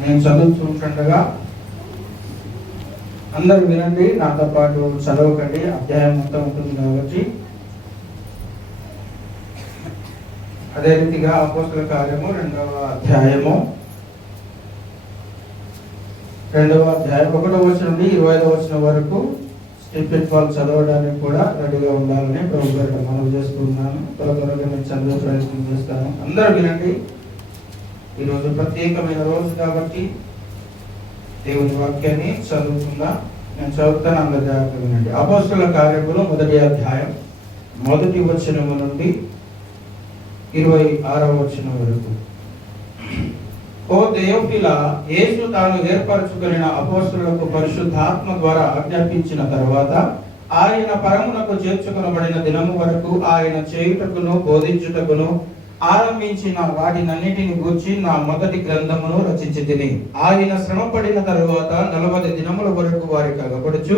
నేను చదువుతుండగా అందరూ వినండి, నాతో పాటు చదవకండి, అధ్యాయం మొత్తం ఉంటుంది కాబట్టి. అదే రీతిగా అపోస్తల కార్యము 2వ అధ్యాయము 1వ వచనం నుండి 25వ వచనం వరకు స్టిఫెన్ వాళ్ళు చదవడానికి కూడా రెడీగా ఉండాలని ప్రభు గారు మనవి చేసుకుంటున్నాను. త్వరగా నేను చదివే ప్రయత్నం చేస్తాను. అందరూ వినండి. ఈరోజు ప్రత్యేకమైన రోజు కాబట్టి దేవుని వాక్యాన్ని చదువుకుందాం. నేను చదువుతాను, అందరు జాగ్రత్తగా వినండి. అపోస్తల కార్యములు 1వ అధ్యాయం 1వ వచనము నుండి 26వ వచనం వరకు. ఓ థెయోఫిలా, యేసు తాను ఏర్పరచుకొనిన అపోస్తలులకు పరిశుద్ధాత్మ ద్వారా ఆజ్ఞాపించిన తర్వాత ఆయన పరమునకు చేర్చుకొనబడిన దినము వరకు ఆయన చేయుటకును బోధించుటకును ఆరంభించిన వాటినన్నిటిని గూర్చి నా మొదటి గ్రంథమును రచించితిని. ఆయన శ్రమపడిన తరువాత 40 దినముల వరకు వారికి అగపడుచు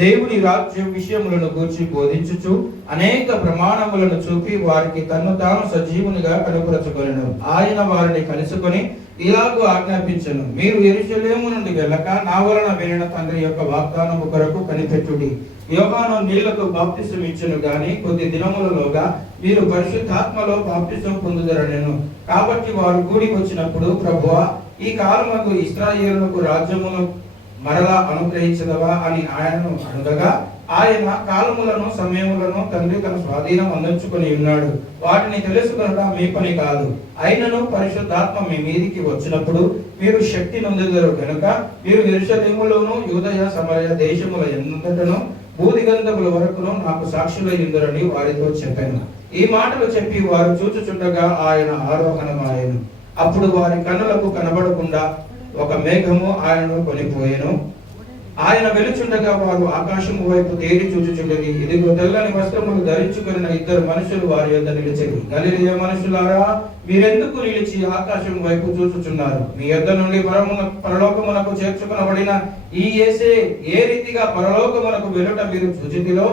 దేవుని రాజ్యం విషయములను గూర్చి బోధించుచు అనేక ప్రమాణములను చూపి వారికి తన్ను తాను సజీవునిగా కనుపరచుకొనెను. ఆయన వారిని కలుసుకొని ఇలాగూ ఆజ్ఞాపించెను, మీరు యెరూషలేము నుండి వెళ్ళక నా వలన వినిన తండ్రి యొక్క వాగ్దానము కొరకు కనిపెట్టుడి. యోహాను నీళ్లతో బాప్తిసం ఇచ్చెను గాని కొద్ది దినములలోగా మీరు పరిశుద్ధాత్మలో బాప్తిసం పొందుదరనెను. కాబట్టి వారు కూడి వచ్చినప్పుడు, ప్రభువా, ఈ కాలమందు ఇశ్రాయేలునకు రాజ్యమును మరలా అనుగ్రహించదవా అని ఆయనను అడగగా, ఆయన కాలములను సమయములను తండ్రి తన స్వాధీనం అందించుకొని ఉన్నాడు, వాటిని తెలుసుకొనడం మీ పని కాదు. అయినను పరిశుద్ధాత్మ మీ మీదికి వచ్చినప్పుడు మీరు శక్తి నొందెదరు గనుక మీరు యెరూషలేములోను యూదయ సమరయ దేశముల ఎంతటను భూదిగంధముల వరకును నాకు సాక్షులై ఉందరని వారితో చెప్పాను. ఈ మాటలు చెప్పి వారు చూచుచుండగా ఆయన ఆరోహణమాయెను. అప్పుడు వారి కన్నులకు కనబడకుండా ఒక మేఘము ఆయనను కొనిపోయెను. ఆయన వెలుచుండగా వారు ఆకాశము వైపు తేరి చూచుచుండగా, ఇదిగో తెల్లని వస్త్రములు ధరించుకున్న 2 మనుషులు వారి యొద్ద నిలిచెను. గలిలయ మనుషులారా, మీరెందుకు నిలిచి ఆకాశం వైపు చూచుచున్నారు? మీ యొద్ద నుండి పరలోకమునకు చేర్చుకొనబడిన ఈ యేసే ఏ రీతిగా పరలోకమునకు వెలుట మీరు చూచితిరో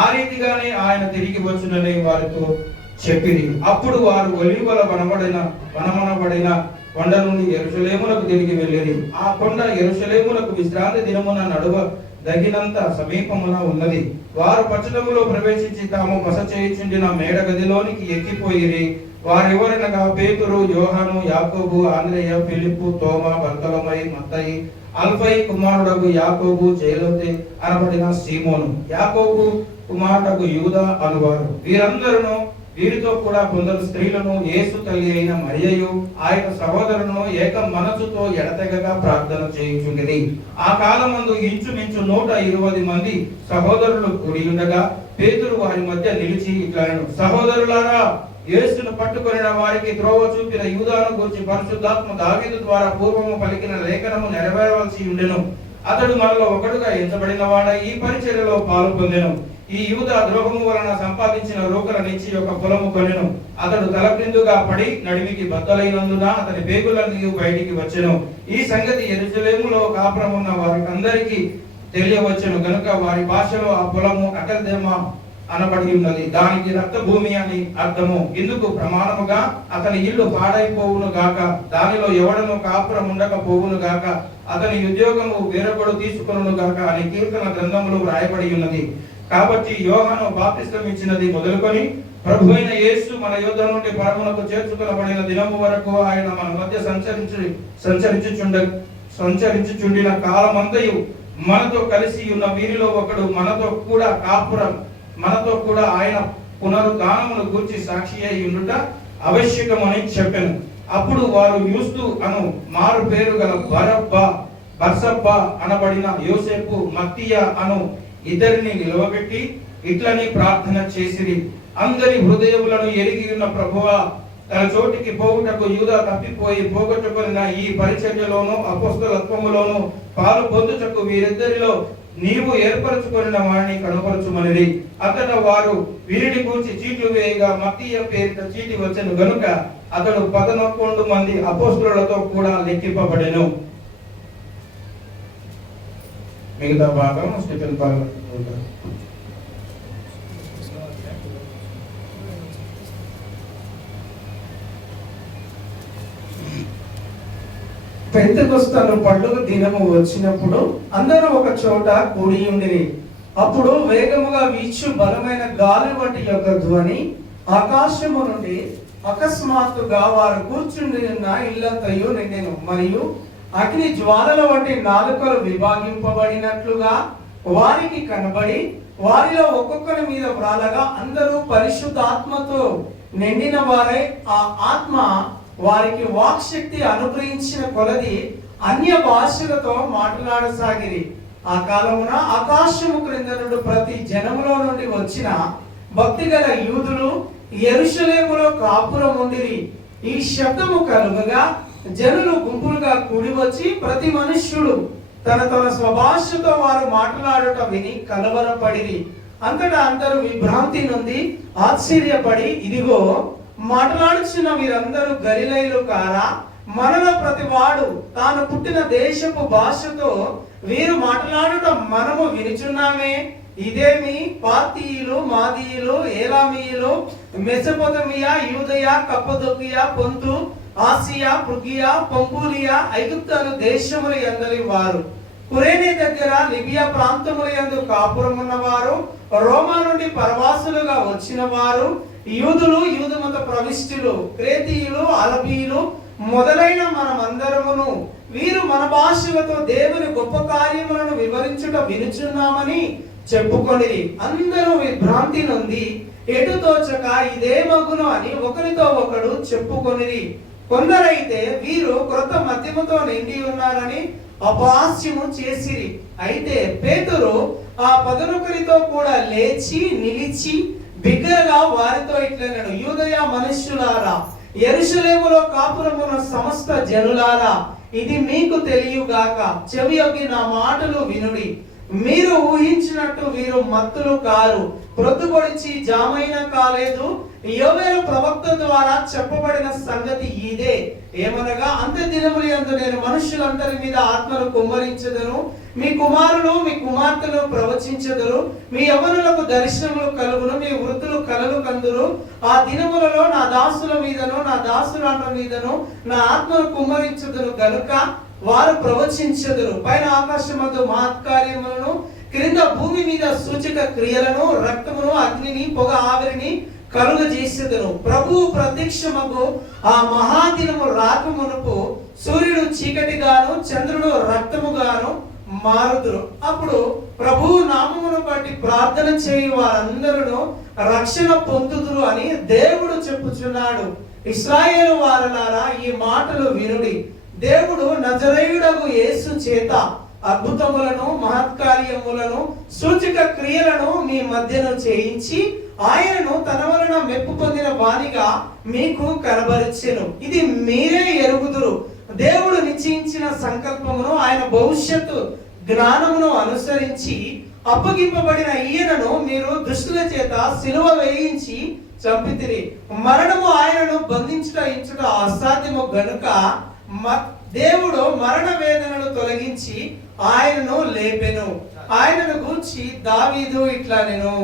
ఆ రీతిగానే ఆయన తిరిగి వచ్చునని వారితో చెప్పిరి. అప్పుడు వారు ఒలీవల వనమనబడిన కొండ నుండి యెరూషలేమునకు తిరిగి వెళ్ళిరి. ఆ కొండ యెరూషలేమునకు విశ్రాంతి దినమున నడువ దగినంత సమీపమున ఉన్నది. వారు పట్టణములో ప్రవేశించి తాము బస చేయుచుండిన మేడ గదిలోనికి ఎక్కిపోయిరి. వారెవరనగా పేతురు, యోహాను, యాకోబు, ఆంద్రేయ, ఫిలిప్పు, తోమా, బర్తలమై, మత్తయి, అల్ఫై కుమారుడగు యాకోబు, జేలోతే అనబడిన సీమోను, యాకోబు కుమారుడగు యూదా అనువారు. వీరితో కూడా కొందరు స్త్రీలను, యేసు తల్లి అయిన మరియయు ఆయన సహోదరులను ఏక మనసుతో ఎడతెగగా ప్రార్థన చేయుచుండిరి. ఆ కాలమందు ఇంచుమించు 120 మంది సహోదరులు కూడి ఉండగా పేతురు వారి మధ్య నిలిచి ఇట్లనెను, సహోదరులారా, యేసును పట్టుకొనిన వారికి త్రోవ చూపిన యూదాను గూర్చి పరిశుద్ధాత్మ దావీదు ద్వారా పూర్వము పలికిన లేఖనము నెరవేరవలసి ఉండెను. అతడు మనలో ఒకడుగా ఎంచబడిన వాడై ఈ పరిచర్యలో పాలు పొందెను. ఈ యూదా ద్రోహము వలన సంపాదించిన రూకలనిచ్చి ఒక పొలము కొనెను. అతడు తలక్రిందుగా పడి నడిమికి బద్దలైనందున అతని పేగులన్నీ బయటికి వచ్చెను. ఈ సంగతి యెరూషలేములో కాపురమున్న వారికందరికీ తెలియవచ్చెను గనుక వారి భాషలో ఆ పొలము అకల్దెమా అనబడి ఉన్నది. దానికి రక్తభూమి అని అర్థము. ఇందుకు ప్రమాణముగా అతని ఇల్లు పాడైపోవును గాక, దానిలో ఎవడను కాపురం ఉండకపోవును గాక, అతని ఉద్యోగము వేరొకడు తీసుకొనును గాక అని కీర్తన గ్రంథములో వ్రాయబడి ఉన్నది. కాబట్టి యోహాను బాప్తిసం ఇచ్చినది మొదలుకొని ప్రభువైన యేసు మన యొద్ద నుండి పరమునకు చేర్చుకొనబడిన దినము వరకు ఆయన మన మధ్య సంచరించుచుండిన కాలమంతయు మనతో కలిసి ఉన్న వీరిలో ఒకడు మనతో కూడా ఆయన పునరుద్ధానమును గూర్చి సాక్షి అయి ఉండుట ఆవశ్యకమని చెప్పెను. అప్పుడు వారు యూస్తు అను మారు పేరు గల బర్సబ్బా అనబడిన యోసేపు, మత్తీయ అను ఇద్దరిని నిలవబెట్టి ఇట్లని ప్రార్థన చేసిరి, అందరి హృదయములను ఎరిగి ఉన్న ప్రభువా, తన చోటికి పోవుటకు యూదా తప్పిపోయి పోగొట్టుకున్న ఈ పరిచర్యలోను అపోస్తలత్వములోను పాలు పొందుటకు వీరిద్దరిలో నీవు ఏర్పరచుకొనిన వారిని కనుపరచుమనిరి. అతడ వారు వీరిని గూర్చి చీట్లు వేయగా మత్తీయ పేరిట చీటి వచ్చెను గనుక అతడు 11 మంది అపోస్తలులతో కూడా లెక్కింపబడెను. మిగతా భాగం స్టీఫెన్ పాల్. పెంతెకొస్తు పండుగ దినము వచ్చినప్పుడు అందరూ ఒక చోట కూడి ఉండిరి. అప్పుడు వేగముగా వీచు బలమైన గాలి వంటి యొక్క ధ్వని ఆకాశము నుండి అకస్మాత్తుగా వారు కూర్చుండి ఉన్న ఇల్లంతయు నిండెను. మరియు అగ్ని జ్వాలల వంటి నాలుకలు విభాగింపబడినట్లుగా వారికి కనబడి వారిలో ఒక్కొక్కరి మీద వ్రాలగా అందరూ పరిశుద్ధాత్మతో నిండిన వారై ఆ ఆత్మ వారికి వాక్శక్తి అనుగ్రహించిన కొలది అన్య భాషలతో మాట్లాడసాగిరి. ఆ కాలమున ఆకాశము క్రింద నుండి ప్రతి జనములో నుండి వచ్చిన భక్తి గల యూదులు యెరూషలేములో కాపురం ఉండిరి. ఈ శబ్దము కలుగగా జనులు గుంపులుగా కూడి వచ్చి ప్రతి మనుష్యుడు తన తన స్వభాషతో వారు మాట్లాడుట విని కలవరపడిరి. అంతటా అందరూ విభ్రాంతి నుండి ఆశ్చర్యపడి, ఇదిగో మాట్లాడుచున్న వీరందరూ గలిలయులు కారా? మనలో ప్రతి వాడు తాను పుట్టిన దేశపు భాషతో వీరు మాట్లాడుట మనము వినుచున్నామే. ఇదేమి పార్తీయులు, మాదీయులు, ఏలామీయులు, మెసొపొతమియా, యూదయ, కప్పదొకియా, పొంతు, ఆసియా, ఫ్రుగియా, పంఫూలియా, ఐగుప్తు అను దేశముల యందలి వారు, కురేనే దగ్గర లిబియా ప్రాంతముల యందు కాపురమున్న వారు, రోమా నుండి పరవాసులుగా వచ్చిన వారు, యూదులు, యూదు మత ప్రవిష్టులు, క్రేతీయులు, అరబీయులు మొదలైన మనమందరమును వీరు మన భాషలతో దేవుని గొప్ప కార్యములను వివరించుట వినుచున్నామని చెప్పుకొనిరి. అందరూ విభ్రాంతి నుండి ఎటు తోచక ఇదే మగును అని ఒకరితో ఒకడు చెప్పుకొనిరి. కొందరైతే వీరు క్రొత్త మద్యముతో నిండి ఉన్నారని అపహాస్యము చేసిరి. అయితే పేతురు ఆ 11 కూడా లేచి నిలిచి బిగ్గరగా వారితో ఇట్లనెను, యూదయ మనుష్యులారా, యెరూషలేములో కాపురమున్న సమస్త జనులారా, ఇది మీకు తెలియగాక. చెవియొగ్గి నా మాటలు వినుడి. మీరు ఊహించినట్టు వీరు మత్తులు కారు. ప్రొద్దుపొడిచి జామైన కాలేదు. యోవేలు ప్రవక్త ద్వారా చెప్పబడిన సంగతి ఇదే. ఏమనగా అంత్య దినముల యందు నేను మనుషులందరి మీద ఆత్మను కుమ్మరించెదను. మీ కుమారులు మీ కుమార్తెలు ప్రవచించెదరు. మీ యవ్వనులకు దర్శనములు కలుగును. మీ వృద్ధులు కలలు కందురు. ఆ దినములలో నా దాసుల మీదను నా దాసురాండ్ర మీదను నా ఆత్మను కుమ్మరించెదను గనుక వారు ప్రవచించెదరు. పైన ఆకాశమందు మహత్కార్యములను, క్రింద భూమి మీద సూచక క్రియలను, రక్తమును, అగ్నిని, పొగ ఆవిరిని కలుగజేసెదను. ప్రభువు ప్రత్యక్షమగు ఆ మహాదినము రాకమునుపు సూర్యుడు చీకటిగాను చంద్రుడు రక్తముగాను మారుదురు. అప్పుడు ప్రభువు నామమును బట్టి ప్రార్థన చేయు వారందరూ రక్షణ పొందుదురు అని దేవుడు చెప్పుచున్నాడు. ఇశ్రాయేలు వారలారా, ఈ మాటలు వినుడి. దేవుడు నజరేయుడగు యేసు చేత అద్భుతములను, మహత్కార్యములను, సూచక క్రియలను మీ మధ్యను చేయించి ఆయనను తన వలన మెప్పు పొందిన వానిగా మీకు కనబరిచెను. ఇది మీరే ఎరుగుదురు. దేవుడు నిశ్చయించిన సంకల్పమును ఆయన భవిష్యత్తు జ్ఞానమును అనుసరించి అప్పగింపబడిన ఈయనను మీరు దుష్టుల చేత సిలువ వేయించి చంపితిరి. మరణము ఆయనను బంధించుట అసాధ్యము గనుక దేవుడు మరణ వేదనను తొలగించి ఆయనను లేపెను. ఆయనను గూర్చి దావీదు ఇట్లా నేను